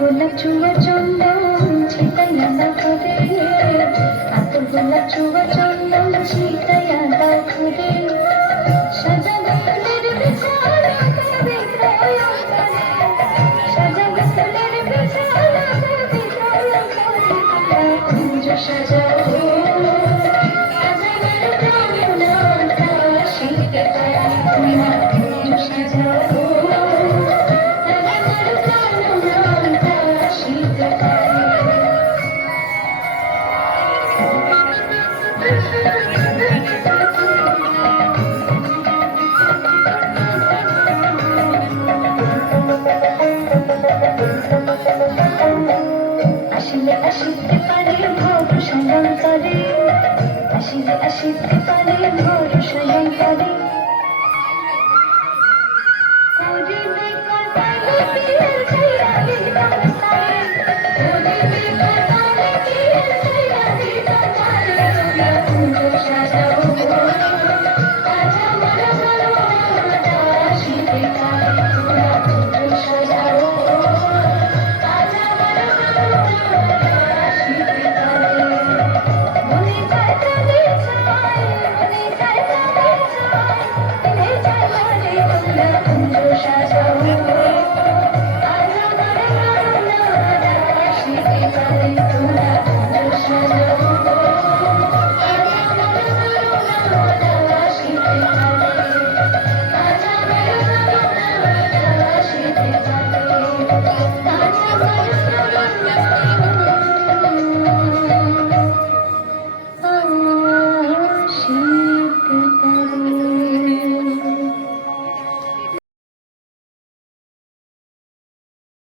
গোলাপ চুয়া চন্দন ছিটাইয়া দাও করে, আতর গোলাপ চুয়া চন্দন ছিটাইয়া দাও করে, সাজানো ফুলের বিছানা করবে প্রয়োগ করে, সাজানো ফুলের বিছানা করবে প্রয়োগ করে, কুঞ্জ সাজাও সাজানোর প্রাণনাটা শিখতে পারি তোমার কুঞ্জ সাজাও। আসিলে আসিতে পারে ভোর সায়ন্তরে, আসিলে আসিতে পারে ভোর সায়ন্তরে, করিবে কাটালে পিয়ার ছাইরা দিতাম তারে, করিবে কাটালে পিয়ার ছাইরা দিতাম তারে, তোমরা কুঞ্জ সাজাও আজ আমার মনটা আসিতে পারে, তোমরা কুঞ্জ সাজাও আজ আমার মনটা আসিতে পারে, মনে চায় প্রাণে চায়, মনে চায় প্রাণে চায়, দিলে চায় মনে তোমরা কুঞ্জ সাজাও আজ আমার মনটা আসিতে পারে, তোমরা কুঞ্জ সাজাও আজ আমার মনটা আসিতে পারে, আজ আমার মনটা আসিতে পারে, আজ আমার মনটা